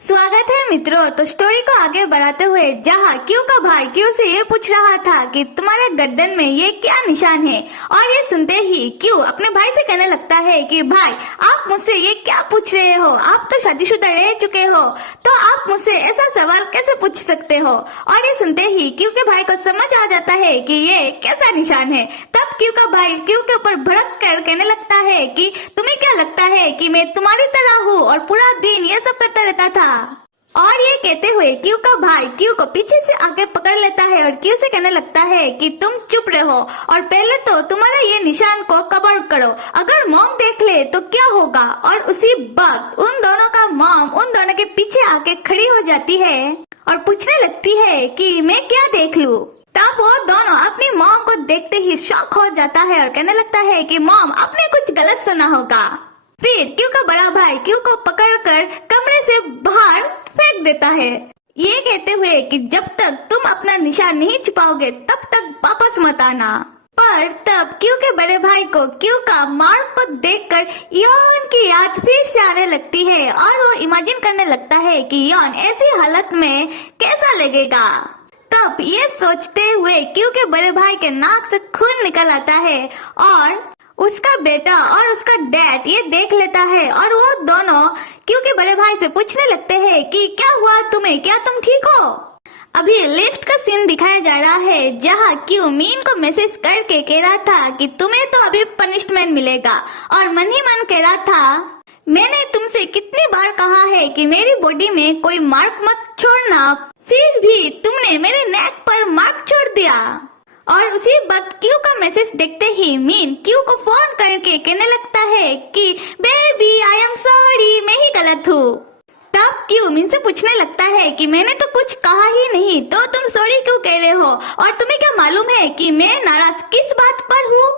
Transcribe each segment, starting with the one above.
स्वागत है मित्रों। तो स्टोरी को आगे बढ़ाते हुए जहाँ क्यू का भाई क्यू से ये पूछ रहा था कि तुम्हारे गर्दन में ये क्या निशान है, और ये सुनते ही क्यू अपने भाई से कहने लगता है कि भाई आप मुझसे ये क्या पूछ रहे हो, आप तो शादीशुदा रह चुके हो, तो आप मुझसे ऐसा सवाल कैसे पूछ सकते हो। और ये सुनते ही क्यू के भाई को समझ आ जाता है कि ये कैसा निशान है। तब क्यू का भाई क्यू के ऊपर भड़क कर कहने लगता है कि तुम्हें क्या लगता है कि मैं तुम्हारी तरह हूँ और पूरा दिन ये सब करता रहता था। और ये कहते हुए क्यू का भाई क्यू को पीछे से आगे पकड़ लेता है और क्यू से कहने लगता है कि तुम चुप रहो और पहले तो तुम्हारा ये निशान को कवर करो, अगर मॉम देख ले तो क्या होगा। और उसी वक्त उन दोनों का मॉम उन दोनों के पीछे आके खड़ी हो जाती है और पूछने लगती है कि मैं क्या देख लूं। तब वो दोनों अपनी मॉम को देखते ही शॉक हो जाता है और कहने लगता है कि मॉम आपने कुछ गलत सुना होगा। फिर क्यू का बड़ा भाई क्यू को पकड़कर कमरे से बाहर फेंक देता है, ये कहते हुए कि जब तक तुम अपना निशान नहीं छुपाओगे तब तक वापस मत आना। पर तब क्यू के बड़े भाई को क्यू का मार्क को देखकर यॉन की याद फिर से आने लगती है और वो इमेजिन करने लगता है कि यॉन ऐसी हालत में कैसा लगेगा। तब ये सोचते हुए क्यू के बड़े भाई के नाक से खून निकल आता है और उसका बेटा और उसका डैड ये देख लेता है और वो दोनों क्यू के बड़े भाई से पूछने लगते हैं कि क्या हुआ तुम्हें, क्या तुम ठीक हो। अभी लिफ्ट का सीन दिखाया जा रहा है जहाँ क्यू मीन को मैसेज करके कह रहा था कि तुम्हें तो अभी पनिशमेंट मिलेगा, और मन ही मन कह रहा था मैंने तुमसे कितनी बार कहा है कि मेरी बॉडी में कोई मार्क मत छोड़ना, फिर भी तुमने मेरे नेक पर मार्क छोड़ दिया। और उसी वक्त क्यू का मैसेज देखते ही मीन क्यू को फोन करके कहने लगता है कि बेबी आई एम सॉरी, मैं ही गलत हूँ। तब क्यू मीन से पूछने लगता है कि मैंने तो कुछ कहा ही नहीं, तो तुम सॉरी क्यों कह रहे हो, और तुम्हें क्या मालूम है कि मैं नाराज किस बात पर हूँ।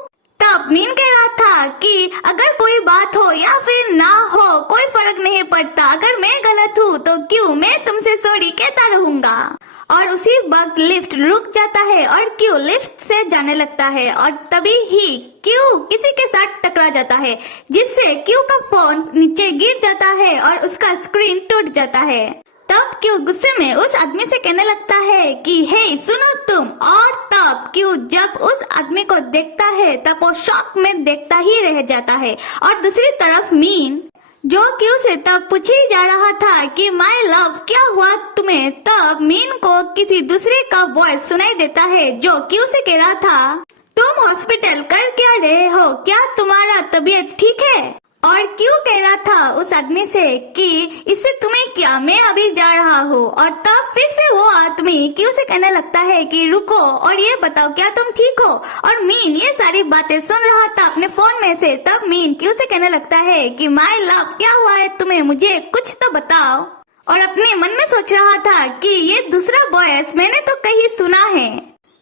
तब मीन कह रहा था कि अगर कोई बात हो या फिर ना हो कोई फर्क नहीं पड़ता, अगर मैं गलत हूँ तो क्यों मैं तुमसे सॉरी कहता रहूंगा। और उसी वक्त लिफ्ट रुक जाता है और क्यू लिफ्ट से जाने लगता है और तभी ही क्यू किसी के साथ टकरा जाता है, जिससे क्यू का फोन नीचे गिर जाता है और उसका स्क्रीन टूट जाता है। तब क्यू गुस्से में उस आदमी से कहने लगता है कि हे सुनो तुम। और तब क्यू जब उस आदमी को देखता है तब वो शॉक में देखता ही रह जाता है। और दूसरी तरफ मीन जो क्यू से तब पूछे जा रहा था कि माय लव क्या हुआ तुम्हें, तब मीन को किसी दूसरे का वॉइस सुनाई देता है जो क्यू से कह रहा था तुम हॉस्पिटल कर क्या रहे हो, क्या तुम्हारा तबीयत ठीक है। और क्यू कह रहा था उस आदमी से कि इससे तुम्हें क्या, मैं अभी जा रहा हूँ। और तब फिर से वो आदमी क्यू से कहने लगता है कि रुको और ये बताओ क्या तुम ठीक हो। और मीन ये सारी बातें सुन रहा था अपने फोन में से। तब मीन क्यू से कहने लगता है कि माय लव क्या हुआ है तुम्हें, मुझे कुछ तो बताओ। और अपने मन में सोच रहा था कि ये दूसरा वॉइस मैंने तो कहीं सुना है,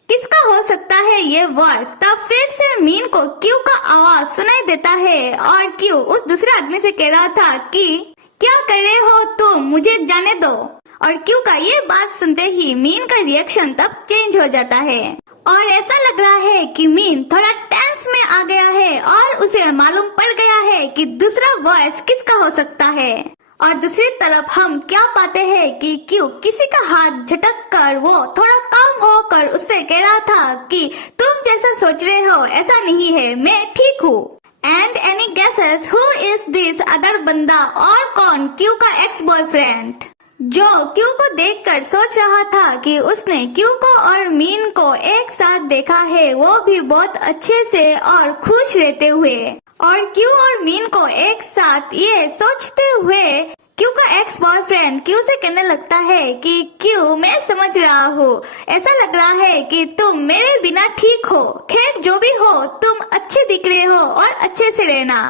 किसका हो सकता है ये वॉइस। तब फिर से मीन को क्यू का आवाज सुनाई देता है और क्यू उस दूसरे आदमी से कह रहा था कि क्या कर रहे हो तुम, मुझे जाने दो। और क्यू का ये बात सुनते ही मीन का रिएक्शन तब चेंज हो जाता है और ऐसा लग रहा है कि मीन थोड़ा टेंस में आ गया है और उसे मालूम पड़ गया है कि दूसरा वॉइस किसका हो सकता है। और दूसरी तरफ हम क्या पाते हैं कि क्यू किसी का हाथ झटक कर वो थोड़ा काम होकर उससे कह रहा था कि तुम जैसा सोच रहे हो ऐसा नहीं है, मैं ठीक हूँ। And any guesses who is this other बंदा, और कौन, क्यू का एक्स बॉयफ्रेंड, जो क्यू को देखकर सोच रहा था कि उसने क्यू को और मीन को एक साथ देखा है, वो भी बहुत अच्छे से और खुश रहते हुए। और क्यू और मीन को एक साथ ये सोचते हुए क्यू का एक्स बॉयफ्रेंड क्यू से कहने लगता है कि क्यू मैं समझ रहा हूँ, ऐसा लग रहा है कि तुम मेरे बिना ठीक हो, खैर जो भी हो तुम अच्छे दिख रहे हो और अच्छे से रहना।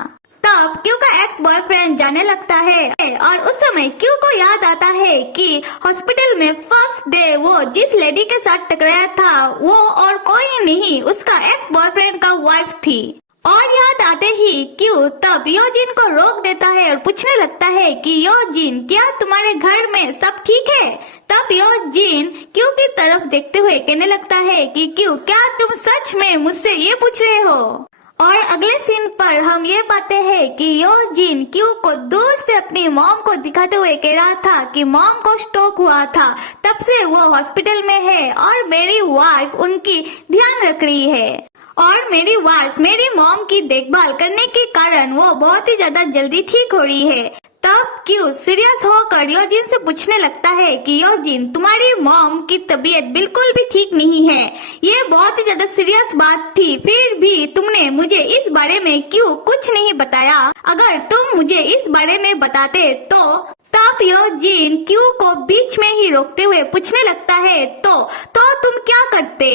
तब क्यू का एक्स बॉयफ्रेंड जाने लगता है और उस समय क्यू को याद आता है कि हॉस्पिटल में फर्स्ट डे वो जिस लेडी के साथ टकराया था वो और कोई नहीं उसका एक्स बॉयफ्रेंड का वाइफ थी। और याद आते ही क्यू तब योजिन को रोक देता है और पूछने लगता है कि योजिन क्या तुम्हारे घर में सब ठीक है। तब योजिन क्यू की तरफ देखते हुए कहने लगता है कि क्यू क्या तुम सच में मुझसे ये पूछ रहे हो। और अगले सीन पर हम ये पाते हैं कि यो जिन क्यू को दूर से अपनी मॉम को दिखाते हुए कह रहा था कि मॉम को स्ट्रोक हुआ था, तब से वो हॉस्पिटल में है और मेरी वाइफ उनकी ध्यान रख रही है और मेरी वाइफ मेरी मॉम की देखभाल करने के कारण वो बहुत ही ज्यादा जल्दी ठीक हो रही है। तब क्यू सीरियस होकर योजिन से पूछने लगता है कि योजिन तुम्हारी मॉम की तबीयत बिल्कुल भी ठीक नहीं है, ये बहुत ही ज्यादा सीरियस बात थी, फिर भी तुमने मुझे इस बारे में क्यों कुछ नहीं बताया? अगर तुम मुझे इस बारे में बताते तो तब योजिन क्यू को बीच में ही रोकते हुए पूछने लगता है तो तुम क्या करते?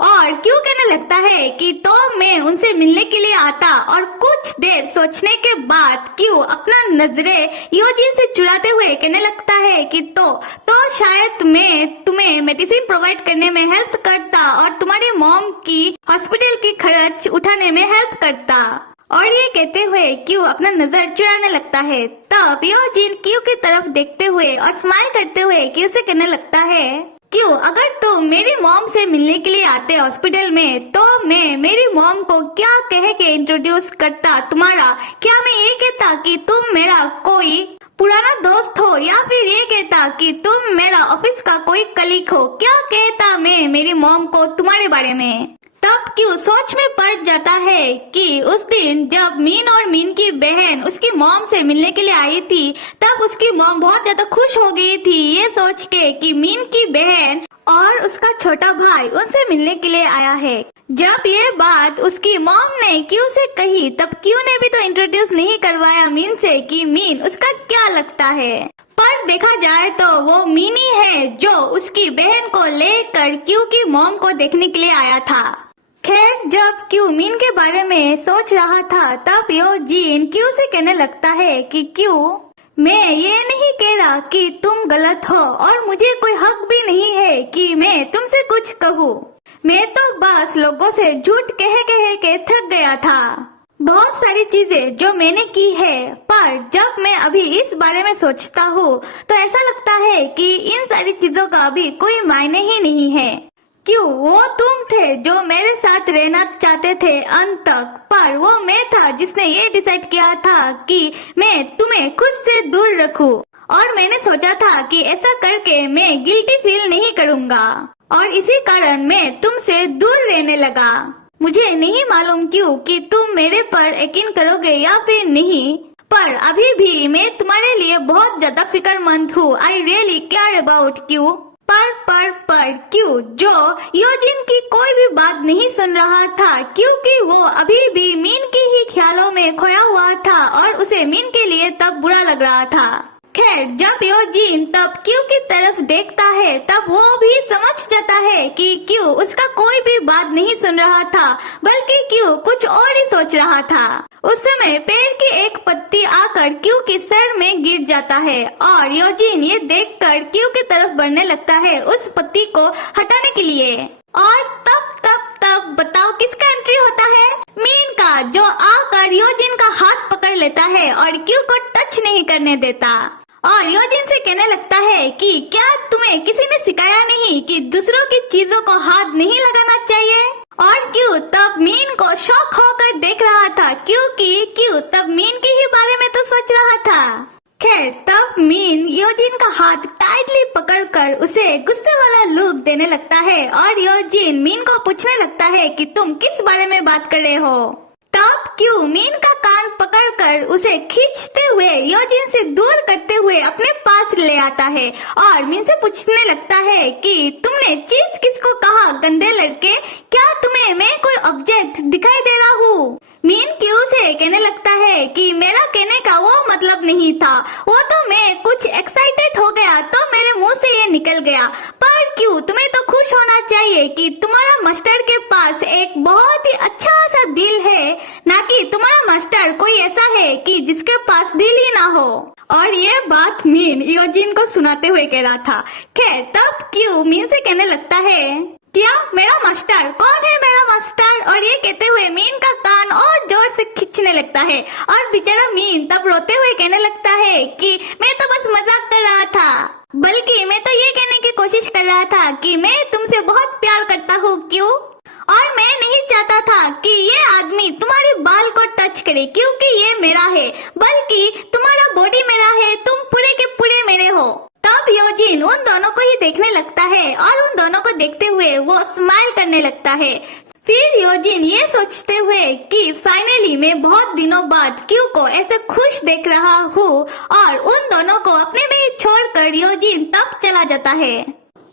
और क्यों कहने लगता है कि तो मैं उनसे मिलने के लिए आता और कुछ देर सोचने के बाद क्यों अपना नजरें योजिन से चुराते हुए कहने लगता है कि तो शायद मैं तुम्हें मेडिसिन प्रोवाइड करने में हेल्प करता और तुम्हारी मॉम की हॉस्पिटल की खर्च उठाने में हेल्प करता। और ये कहते हुए क्यू अपना नजर चुराने लगता है। तब योजिन क्यू की तरफ देखते हुए और स्माइल करते हुए क्यू से कहने लगता है क्यों अगर तुम मेरी मॉम से मिलने के लिए आते हॉस्पिटल में तो मैं मेरी मॉम को क्या कह के इंट्रोड्यूस करता तुम्हारा? क्या मैं ये कहता कि तुम मेरा कोई पुराना दोस्त हो या फिर ये कहता कि तुम मेरा ऑफिस का कोई कलीग हो? क्या कहता मैं मेरी मॉम को तुम्हारे बारे में? तब क्यों सोच में पड़ जाता है कि उस दिन जब मीन और मीन की बहन उसकी मॉम से मिलने के लिए आई थी तब उसकी मॉम बहुत ज्यादा खुश हो गई थी ये सोच के कि मीन की बहन और उसका छोटा भाई उनसे मिलने के लिए आया है। जब ये बात उसकी मॉम ने क्यू से कही तब क्यू ने भी तो इंट्रोड्यूस नहीं करवाया मीन से कि मीन उसका क्या लगता है, पर देखा जाए तो वो मीनी है जो उसकी बहन को लेकर क्यू की मॉम को देखने के लिए आया था। खैर जब क्यू मीन के बारे में सोच रहा था तब योजिन क्यू से कहने लगता है कि क्यू मैं ये नहीं कह रहा कि तुम गलत हो और मुझे कोई हक भी नहीं है कि मैं तुमसे कुछ कहूँ, मैं तो बस लोगों से झूठ कह के थक गया था। बहुत सारी चीजें जो मैंने की है पर जब मैं अभी इस बारे में सोचता हूँ तो ऐसा लगता है कि इन सारी चीजों का अभी कोई मायने ही नहीं है। क्यों वो तुम थे जो मेरे साथ रहना चाहते थे अंत तक, पर वो मैं था जिसने ये डिसाइड किया था कि मैं तुम्हें खुद से दूर रखूं और मैंने सोचा था कि ऐसा करके मैं गिल्टी फील नहीं करूंगा और इसी कारण मैं तुमसे दूर रहने लगा। मुझे नहीं मालूम क्यों कि तुम मेरे पर यकीन करोगे या फिर नहीं, पर अभी भी मैं तुम्हारे लिए बहुत ज्यादा फिक्रमंद हूँ। I really care about Q. पर क्यों जो योजिन की कोई भी बात नहीं सुन रहा था क्योंकि वो अभी भी मीन के ही ख्यालों में खोया हुआ था और उसे मीन के लिए तब बुरा लग रहा था। खैर जब योजिन तब क्यू की तरफ देखता है तब वो भी समझ जाता है कि क्यू उसका कोई भी बात नहीं सुन रहा था बल्कि क्यू कुछ और ही सोच रहा था। उस समय पेड़ की एक पत्ती आकर क्यू के सर में गिर जाता है और योजिन ये देखकर क्यू की तरफ बढ़ने लगता है उस पत्ती को हटाने के लिए। और तब बताओ किसका एंट्री होता है? मीन का, जो आकर योजिन का हाथ पकड़ लेता है और क्यू को टच नहीं करने देता और योजिन से कहने लगता है कि क्या तुम्हें किसी ने सिखाया नहीं कि दूसरों की चीजों को हाथ नहीं लगाना चाहिए? और क्यू तब मीन को शॉक होकर देख रहा था क्योंकि क्यू तब मीन के ही बारे में तो सोच रहा था। खैर तब मीन योजिन का हाथ टाइटली पकड़कर उसे गुस्से वाला लुक देने लगता है और योजिन मीन को पूछने लगता है कि तुम किस बारे में बात कर रहे हो? तब क्यू मीन का कान पकड़कर उसे खींचते हुए योजिन से दूर करते हुए अपने पास ले आता है और मीन से पूछने लगता है कि तुमने चीज किसको कहा गंदे लड़के? क्या तुम्हें मैं कोई ऑब्जेक्ट दिखाई दे रहा हूँ? मीन क्यू से कहने लगता है कि मेरा कहने का वो मतलब नहीं था, वो तो मैं कुछ एक्साइटेड हो गया तो मेरे मुंह से ये निकल गया। पर क्यू तुम्हें तो खुश होना चाहिए कि तुम्हारा मास्टर के पास एक बहुत ही अच्छा सा दिल है, ना कि तुम्हारा मास्टर कोई ऐसा है कि जिसके पास दिल ही ना हो। और ये बात मीन योजिन को सुनाते हुए कह रहा था। खैर तब क्यू मीन से कहने लगता है क्या मेरा मास्टर? कौन है मेरा मास्टर? और ये कहते हुए मीन का कान और जोर से खींचने लगता है और बेचारा मीन तब रोते हुए कहने लगता है कि मैं तो बस मजाक कर रहा था, बल्कि मैं तो ये कहने की कोशिश कर रहा था कि मैं तुमसे बहुत प्यार करता हूँ क्यों। और मैं नहीं चाहता था कि ये आदमी तुम्हारे बाल को टच करे क्योंकि ये मेरा है, बल्कि तुम्हारा बॉडी मेरा है, तुम पूरे के पूरे मेरे हो। तब योजिन उन दोनों को ही देखने लगता है और उन दोनों को देखते हुए वो स्माइल करने लगता है। फिर योजिन ये सोचते हुए कि फाइनली मैं बहुत दिनों बाद क्यू को ऐसे खुश देख रहा हूँ, और उन दोनों को अपने में ही छोड़कर योजिन तब चला जाता है।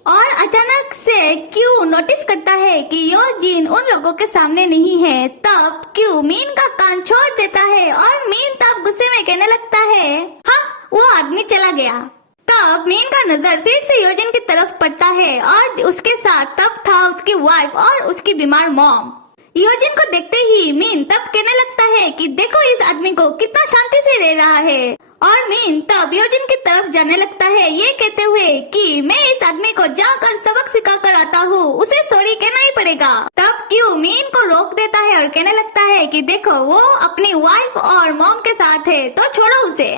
और अचानक से क्यू नोटिस करता है कि योजिन उन लोगों के सामने नहीं है। तब क्यू मीन का कान छोड़ देता है और मीन तब गुस्से में कहने लगता है, हाँ वो आदमी चला गया। तब मीन का नजर फिर से योजिन की तरफ पड़ता है और उसके साथ तब था उसकी वाइफ और उसकी बीमार मॉम। योजिन को देखते ही मीन तब कहने लगता है कि देखो इस आदमी को कितना शांति से रह रहा है। और मीन तब योजिन की तरफ जाने लगता है ये कहते हुए कि मैं इस आदमी को जाकर सबक सिखा कर आता हूँ, उसे सॉरी कहना ही पड़ेगा। तब क्यू मीन को रोक देता है और कहने लगता है कि देखो वो अपनी वाइफ और मॉम के साथ है तो छोड़ो उसे।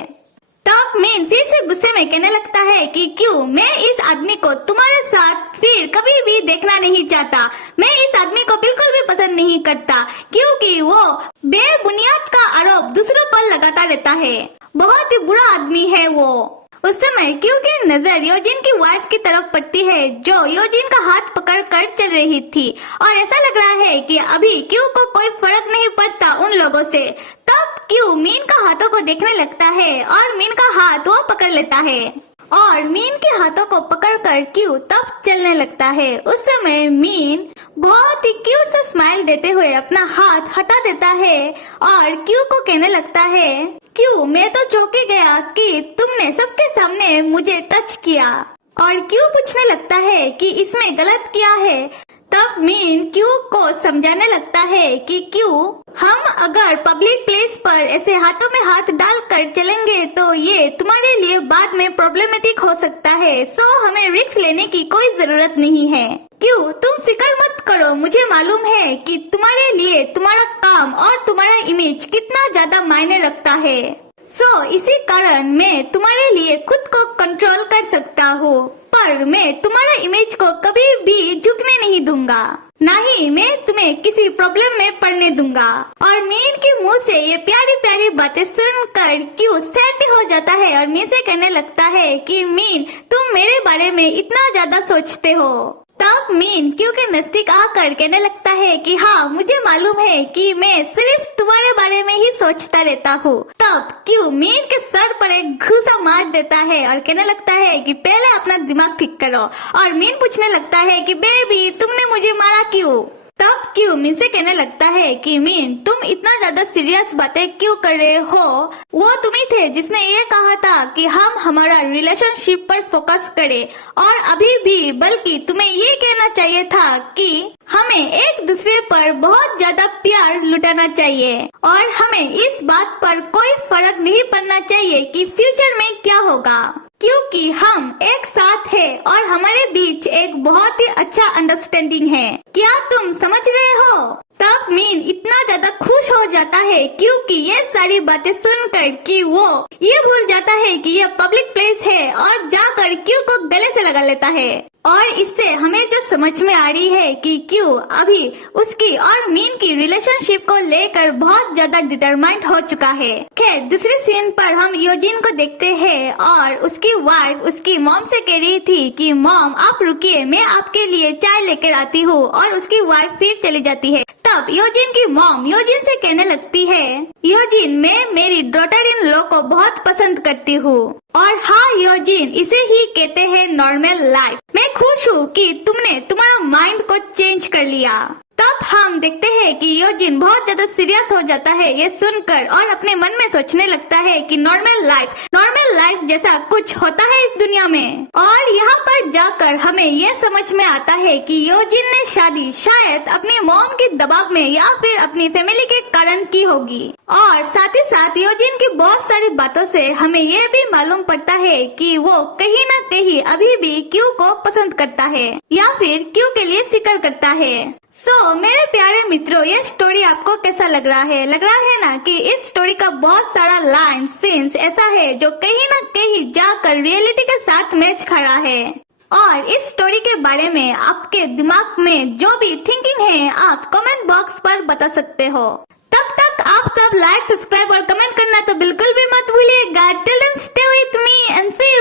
तब मीन फिर से गुस्से में कहने लगता है कि क्यों मैं इस आदमी को तुम्हारे साथ फिर कभी भी देखना नहीं चाहता। मैं इस आदमी को बिल्कुल भी पसंद नहीं करता क्योंकि वो बेबुनियाद का आरोप दूसरों पर लगाता रहता है। बहुत ही बुरा आदमी है वो। उस समय क्यू की नजर योजिन की वाइफ की तरफ पड़ती है जो योजिन का हाथ पकड़ कर चल रही थी, और ऐसा लग रहा है कि अभी क्यू को कोई फर्क नहीं पड़ता उन लोगों से। तब क्यू मीन का हाथों को देखने लगता है और मीन का हाथ वो पकड़ लेता है और मीन के हाथों को पकड़कर क्यू तब चलने लगता है। उस समय मीन बहुत ही क्यूट सा स्माइल देते हुए अपना हाथ हटा देता है और क्यू को कहने लगता है, क्यू मैं तो चौंक गया कि तुमने सबके सामने मुझे टच किया। और क्यू पूछने लगता है कि इसमें गलत क्या है। तब मीन क्यू को समझाने लगता है कि क्यू हम अगर पब्लिक प्लेस पर ऐसे हाथों में हाथ डालकर चलेंगे तो ये तुम्हारे लिए बाद में प्रॉब्लमेटिक हो सकता है, सो हमें रिस्क लेने की कोई जरूरत नहीं है। क्यू तुम फिक्र मत करो, मुझे मालूम है कि तुम्हारे लिए तुम्हारा काम और तुम्हारा इमेज कितना ज्यादा मायने रखता है, सो इसी कारण मैं तुम्हारे लिए खुद को कंट्रोल कर सकता हूँ, पर मैं तुम्हारा इमेज को कभी भी झुकने नहीं दूंगा, ना ही मैं तुम्हें किसी प्रॉब्लम में पड़ने दूंगा। और मीन के मुंह से ये प्यारी प्यारी बातें सुनकर क्यू सैड हो जाता है और मीन से कहने लगता है कि मीन तुम मेरे बारे में इतना ज्यादा सोचते हो। तब मीन क्यू के नजदीक आकर कहने लगता है कि हाँ मुझे मालूम है कि मैं सिर्फ तुम्हारे बारे में ही सोचता रहता हूँ। तब क्यू मीन के सर पर एक घूसा मार देता है और कहने लगता है कि पहले अपना दिमाग ठीक करो। और मीन पूछने लगता है कि बेबी तुमने मुझे मारा क्यों। तब क्यू मीन से कहने लगता है कि मीन तुम इतना ज्यादा सीरियस बातें क्यों कर रहे हो, वो तुम ही थे जिसने ये कहा था कि हम हमारा रिलेशनशिप पर फोकस करें, और अभी भी बल्कि तुम्हें ये कहना चाहिए था कि हमें एक दूसरे पर बहुत ज्यादा प्यार लुटाना चाहिए और हमें इस बात पर कोई फर्क नहीं पड़ना चाहिए कि फ्यूचर में क्या होगा, क्योंकि हम एक साथ हैं और हमारे बीच एक बहुत ही अच्छा अंडरस्टैंडिंग है। क्या तुम समझ रहे हो? तब मीन इतना ज्यादा खुश हो जाता है क्योंकि ये सारी बातें सुनकर कि वो ये भूल जाता है कि ये पब्लिक प्लेस है और जाकर क्यू को गले से लगा लेता है। और इससे हमें जो समझ में आ रही है कि क्यू अभी उसकी और मीन की रिलेशनशिप को लेकर बहुत ज्यादा डिटरमाइंड हो चुका है। खैर दूसरे सीन पर हम योजिन को देखते हैं और उसकी वाइफ उसकी मॉम से कह रही थी कि मॉम आप रुकिए, मैं आपके लिए चाय लेकर आती हूँ, और उसकी वाइफ फिर चली जाती है। तब योजिन की मॉम योजिन से कहने लगती है, योजिन मैं मेरी डॉटर इन लॉ को बहुत पसंद करती हूँ, और हाँ योजिन इसे ही कहते हैं नॉर्मल लाइफ। मैं खुश हूँ कि तुमने तुम्हारा माइंड को चेंज कर लिया। तब हम देखते हैं कि योजिन बहुत ज्यादा सीरियस हो जाता है ये सुनकर और अपने मन में सोचने लगता है कि नॉर्मल लाइफ जैसा कुछ होता है इस दुनिया में। और यहाँ पर जाकर हमें ये समझ में आता है कि योजिन ने शादी शायद अपनी मॉम के दबाव में या फिर अपनी फैमिली के कारण की होगी। और साथ ही साथ योजिन की बहुत सारी बातों से हमें ये भी मालूम पड़ता है कि वो कहीं न कहीं अभी भी क्यू को पसंद करता है या फिर क्यू के लिए फिक्र करता है। मेरे प्यारे मित्रों, ये स्टोरी आपको कैसा लग रहा है? लग रहा है ना कि इस स्टोरी का बहुत सारा लाइन सीन्स ऐसा है जो कहीं ना कहीं जाकर रियलिटी के साथ मैच खा रहा है। और इस स्टोरी के बारे में आपके दिमाग में जो भी थिंकिंग है आप कमेंट बॉक्स पर बता सकते हो। तब तक आप सब लाइक, सब्सक्राइब और कमेंट करना तो बिल्कुल भी मत भूलिएगा। Till then stay with me and C